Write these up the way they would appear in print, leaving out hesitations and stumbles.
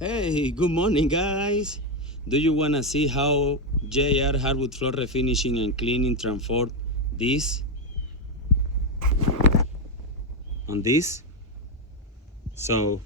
Hey, good morning, guys. Do you want to see how JR Hardwood Floor Refinishing and Cleaning transform this on this? So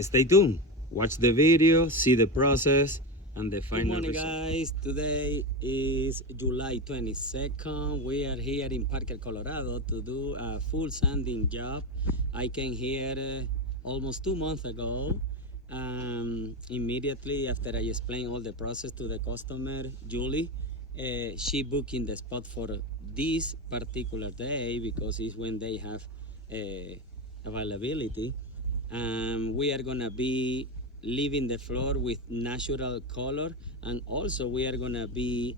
stay tuned. Watch the video, see the process, and the final result. Good morning, guys. Today is July 22nd. We are here in Parker, Colorado to do a full sanding job. I came here almost 2 months ago. Immediately after I explained all the process to the customer, Julie, she booked in the spot for this particular day because it's when they have availability. We are gonna be leaving the floor with natural color, and also we are gonna be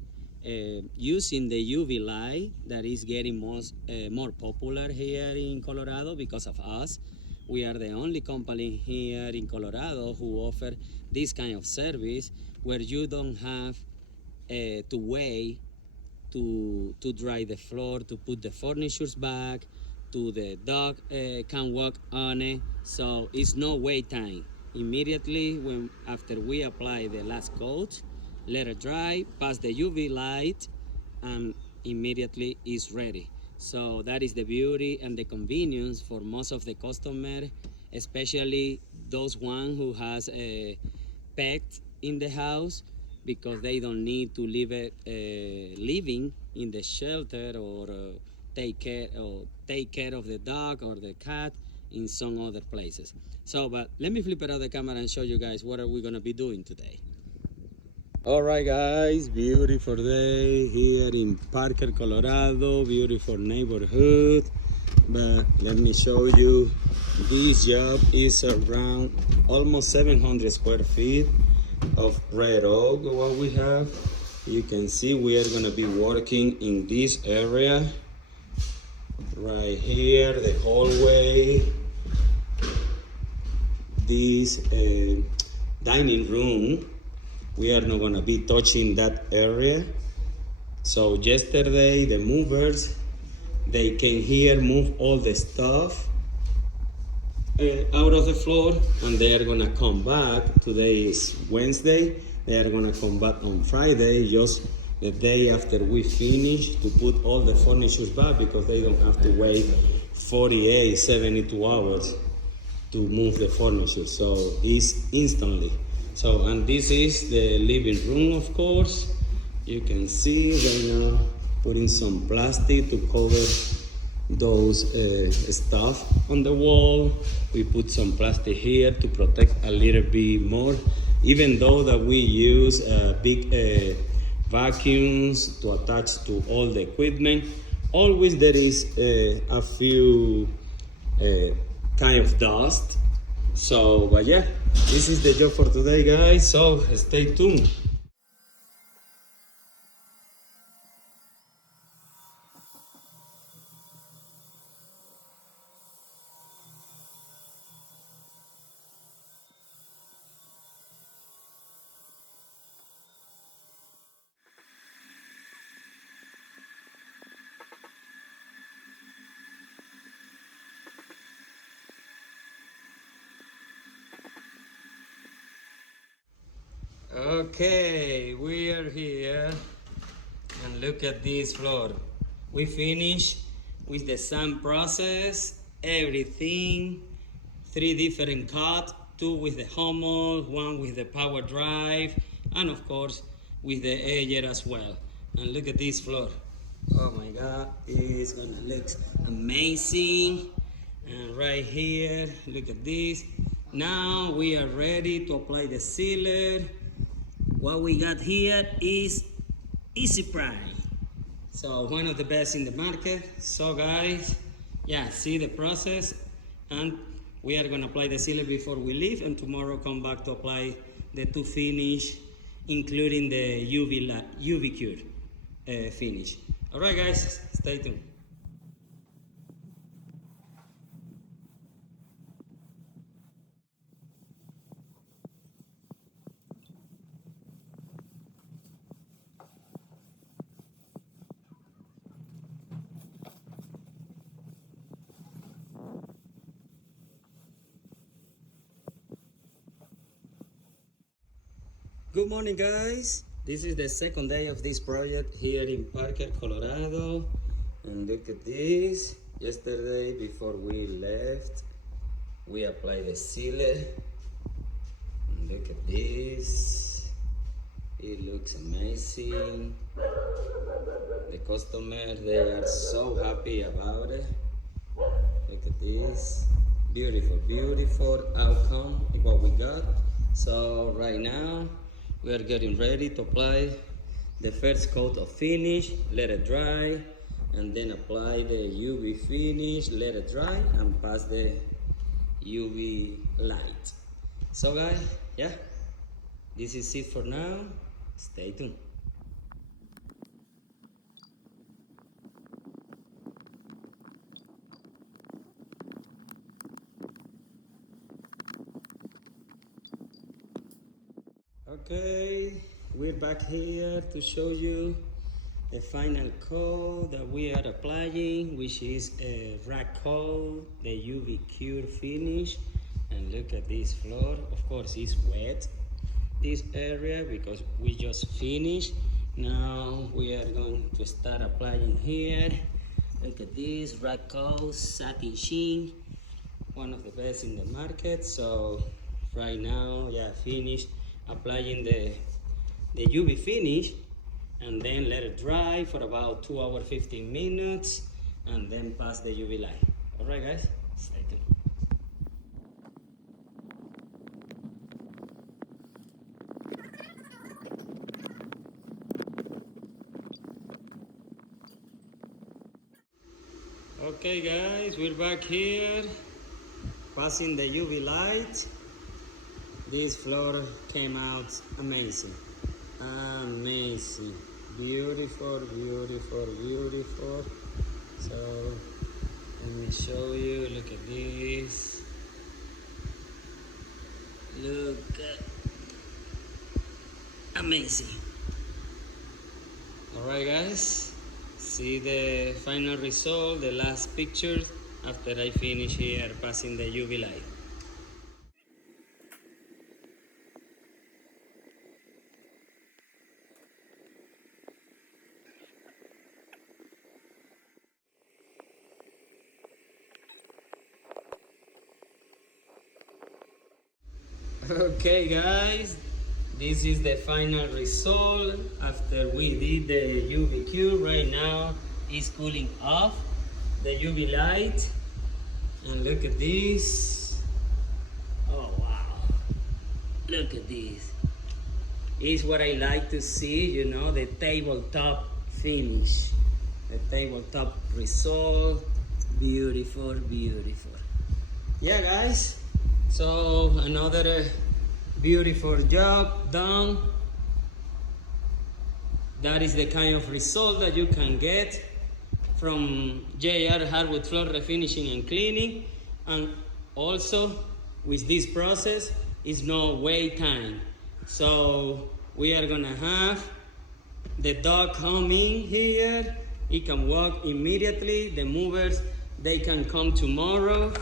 using the UV light that is getting more popular here in Colorado because of us. We are the only company here in Colorado who offer this kind of service where you don't have to wait to dry the floor, to put the furnitures back, to the dog can walk on it. So it's no wait time. Immediately after we apply the last coat, let it dry, pass the UV light, and immediately it's ready. So that is the beauty and the convenience for most of the customer, especially those one who has a pet in the house, because they don't need to live living in the shelter or take care of the dog or the cat in some other places. So, but let me flip it out the camera and show you guys what are we gonna be doing today. All right, guys, beautiful day here in Parker, Colorado, beautiful neighborhood. But let me show you, this job is around almost 700 square feet of red oak. What we have, you can see we are gonna be working in this area right here, the hallway, this dining room. We are not gonna be touching that area. So yesterday the movers, they came here, move all the stuff out of the floor, and they are gonna come back. Today is Wednesday. They are gonna come back on Friday, just the day after we finish, to put all the furniture back, because they don't have to wait 48, 72 hours to move the furniture. So it's instantly. So, and this is the living room, of course. You can see right now putting some plastic to cover those stuff on the wall. We put some plastic here to protect a little bit more, even though that we use big vacuums to attach to all the equipment. Always there is a few kind of dust. So, but yeah, this is the job for today, guys. So stay tuned. Okay, we are here, and look at this floor. We finished with the sand process, everything, 3 different cuts, 2 with the Hummel, 1 with the power drive, and of course with the edger as well. And look at this floor. Oh my God, it's gonna look amazing. And right here, look at this. Now we are ready to apply the sealer. What we got here is Easy Prime. So one of the best in the market. So guys, yeah, see the process, and we are gonna apply the sealer before we leave, and tomorrow come back to apply the 2 finish, including the UV cure finish. All right, guys, stay tuned. Good morning, guys. This is the second day of this project here in Boulder, Colorado. And look at this. Yesterday, before we left, we applied the sealer. And look at this. It looks amazing. The customers, they are so happy about it. Look at this. Beautiful, beautiful outcome of what we got. So right now, we are getting ready to apply the first coat of finish, let it dry, and then apply the UV finish, let it dry, and pass the UV light. So guys, yeah, this is it for now. Stay tuned. Okay, we're back here to show you the final coat that we are applying, which is a recoat, the UV cure finish. And look at this floor. Of course, it's wet, this area, because we just finished. Now we are going to start applying here. Look at this recoat satin sheen, one of the best in the market. So right now, yeah, finished applying the UV finish, and then let it dry for about 2 hours 15 minutes, and then pass the UV light. All right, guys, stay tuned. Okay, guys, we're back here passing the UV light. This floor came out amazing, amazing, beautiful, beautiful, beautiful. So let me show you. Look at this. Look at amazing. All right, guys, see the final result, the last picture after I finish here passing the UV light. Okay, guys, this is the final result after we did the UV cure. Right now it's cooling off the UV light, and look at this. Oh wow, look at this. It's what I like to see, you know, the tabletop finish, the tabletop result. Beautiful, beautiful. Yeah, guys, so another beautiful job done. That is the kind of result that you can get from JR Hardwood Floor Refinishing and Cleaning. And also with this process is no wait time. So we are gonna have the dog come in here. He can walk immediately. The movers, they can come tomorrow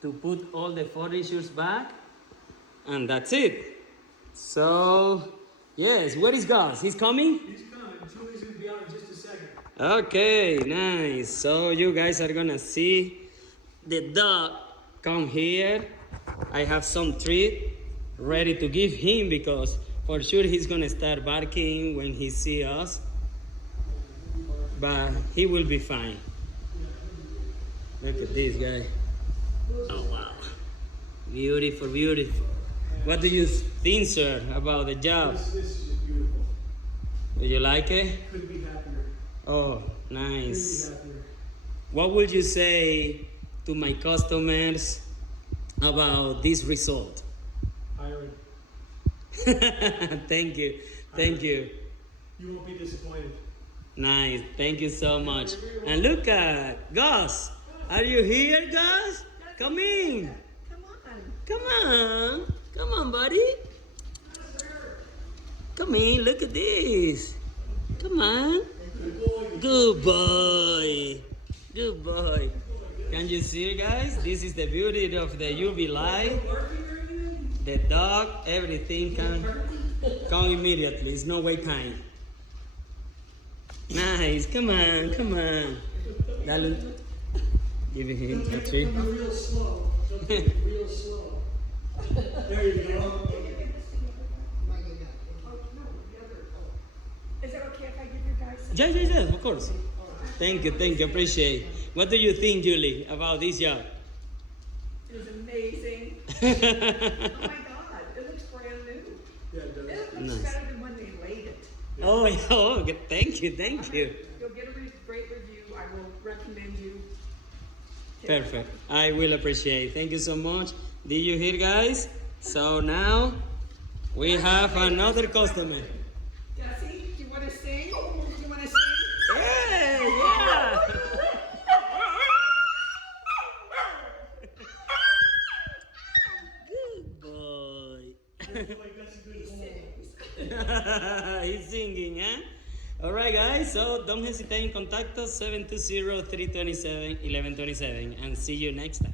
to put all the furnitures back, and that's it. So, yes, where is Gus? He's coming? He's coming. Julie's going to be on in just a second. Okay, nice. So you guys are gonna see the dog come here. I have some treat ready to give him, because for sure he's gonna start barking when he see us, but he will be fine. Look at this guy. Oh wow, beautiful, beautiful. What do you think, sir, about the job? This is just beautiful. Do you like it? Couldn't be happier. Oh, nice. Couldn't be happier. What would you say to my customers about this result? Hiring. Thank you, thank you. You won't be disappointed. Nice, thank you so much. And look at Gus. Are you here, Gus? Come in. Come on. Come on, buddy. Come in, look at this. Come on. Good boy. Good boy. Can you see, guys? This is the beauty of the UV light. the dog, everything can come immediately. It's no wait time. Nice. Come on, come on. Dale. Give it him a treat. Real slow. Real slow. There you go. Is it okay if I give you guys some? Yeah, of course. Thank you, appreciate. What do you think, Julie, about this job? It was amazing. Oh my God, it looks brand new. Yeah, it does. It looks Nice. better than when they laid it. Oh, okay. Thank you. You'll get a great review. I will recommend you. Perfect. I will appreciate. Thank you so much. Did you hear, guys? So now we have another customer. Jesse, do you want to sing? Do you want to sing? Yeah. Good boy. Like that's a good home. He's singing, huh? All right, guys. So don't hesitate in contact us 720-327-1127 and see you next time.